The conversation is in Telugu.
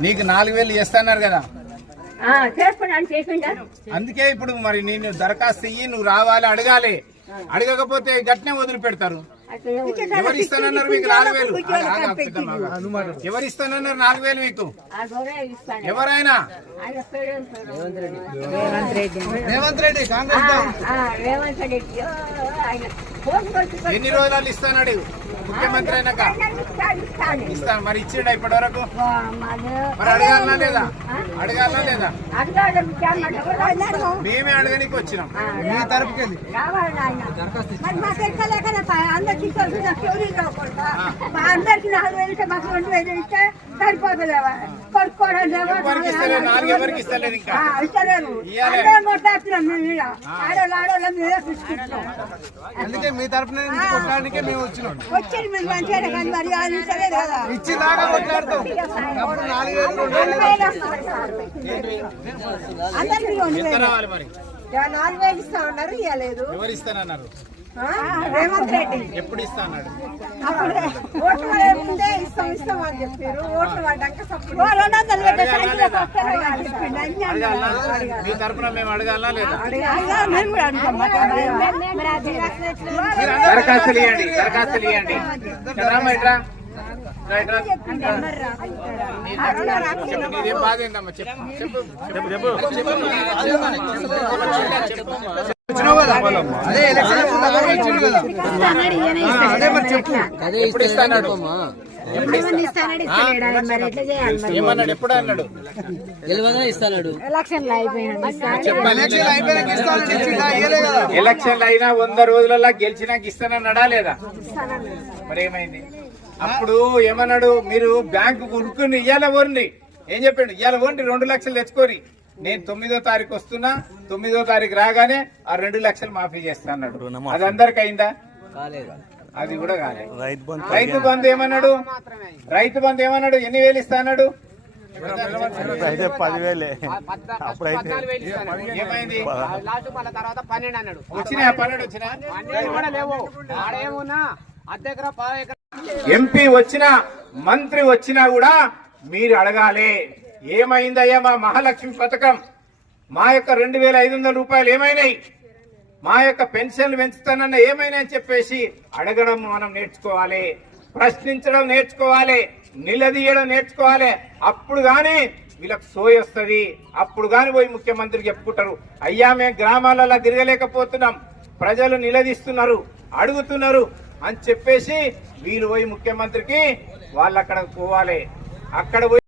నీకు నాలుగు వేలు చేస్తున్నారు కదా. అందుకే ఇప్పుడు మరి నేను దరఖాస్తు ఇయ్యి నువ్వు రావాలి అడగాలి. అడగకపోతే గట్నే వదిలిపెడతారు. అట్లనే ఉంది. ఎవరు ఇస్తానన్నారు మీకు నాలుగు వేలు? ఆగు, ఆగు, పెద్దమ్మ, ఆగు. ఎవరు ఇస్తానన్నారు నాలుగు వేలు మీకు? ఎవరైనా? రేవంత్ రెడ్డి. కాంగ్రెస్ ఎన్ని రోజులు ఇస్తానడు? ముఖ్యమంత్రి అయినాక. ఇస్తాను, మరి ఇచ్చిండ ఇప్పటి వరకు మరి అడగాలనా లేదా? అడగాలనా లేదా. మేమే అడగనికి వచ్చినాం ఆ, మీ తరపుకి అందరికీ తెలుసు, ఎవరికి రాకూడదా? మా అందరికీ నాలుగు వేలు ఇస్తే మాకు రెండు వేలు ఇస్తే సరిపోతలేవా ఆ, ఇస్తలేరు. అందరం మేము మీదే చూసుకుంటున్నాం. అందుకే మీ తరపున నుంచి కొట్టడానికే మేము వచ్చినాం వచ్చేది మీరు మంచిగా కానీ మరి అది ఇస్తలేదు కదా ఇచ్చి దాకా కొట్లాడతాం. అందరికీ నాలుగు వేలు ఇస్తా ఉన్నారు ఇవ్వలేదు ఎవరు ఇస్తానన్నారు రేవంత్ రెడ్డి ఎప్పుడు ఇస్తా అన్నాడు అప్పుడు ఓట్లు వేయకుంటే ఇస్తాం ఇస్తాం అని చెప్పారు ఓట్లు పడ్డాక రెండు వందలు. మీ తరపున మేము లేదా అడగాలి, దరఖాస్తులు ఇవ్వండి దరఖాస్తులు ఇవ్వండి ఇట్రా ఇట్రా. చెప్పు చెప్పు చెప్పు చెప్పు అదే ఎలక్షన్ మరి చెప్పు. ఇస్తాడు? ఏమన్నాడు? ఎప్పుడు అన్నాడు? తెలియదా ఇస్తాడు. ఎలక్షన్లు అయినా వంద రోజులలో గెలిచినాక ఇస్తానన్నాడా లేదా? మరి ఏమైంది అప్పుడు ఏమన్నాడు? మీరు బ్యాంకు కొనుక్కుని ఇయ్యాల ఓన్రి ఏం చెప్పాడు? ఇయ్యాల ఓన్రి రెండు లక్షలు తెచ్చుకోరి. నేను తొమ్మిదో తారీఖు వస్తున్నా తొమ్మిదో తారీఖు రాగానే ఆ రెండు లక్షలు మాఫీ చేస్తా అన్నాడు. అది అందరికి అయిందా? కాలేదు. అది కూడా కాలేదు. రైతు బంధు ఏమన్నాడు? రైతు బంధు ఏమన్నాడు? ఎన్ని వేలు ఇస్తా అన్నాడు? అయితే పదివేలే. అప్పుడైతే ఎంపీ వచ్చినా మంత్రి వచ్చినా కూడా మీరు అడగాలి. ఏమైందయ్యా మా మహాలక్ష్మి పథకం? మా యొక్క రెండు వేల ఐదు వందల రూపాయలు ఏమైనాయి? మా యొక్క పెన్షన్లు పెంచుతానన్న ఏమైనా అని చెప్పేసి అడగడం మనం నేర్చుకోవాలి ప్రశ్నించడం నేర్చుకోవాలి నిలదీయడం నేర్చుకోవాలి. అప్పుడు కానీ వీళ్ళకి సోయి వస్తుంది. అప్పుడు కానీ పోయి ముఖ్యమంత్రికి చెప్పుకుంటారు అయ్యా మేము గ్రామాలలో తిరగలేకపోతున్నాం. ప్రజలు నిలదీస్తున్నారు అడుగుతున్నారు అని చెప్పేసి వీళ్ళు పోయి ముఖ్యమంత్రికి వాళ్ళు అక్కడ పోవాలి. అక్కడ పోయి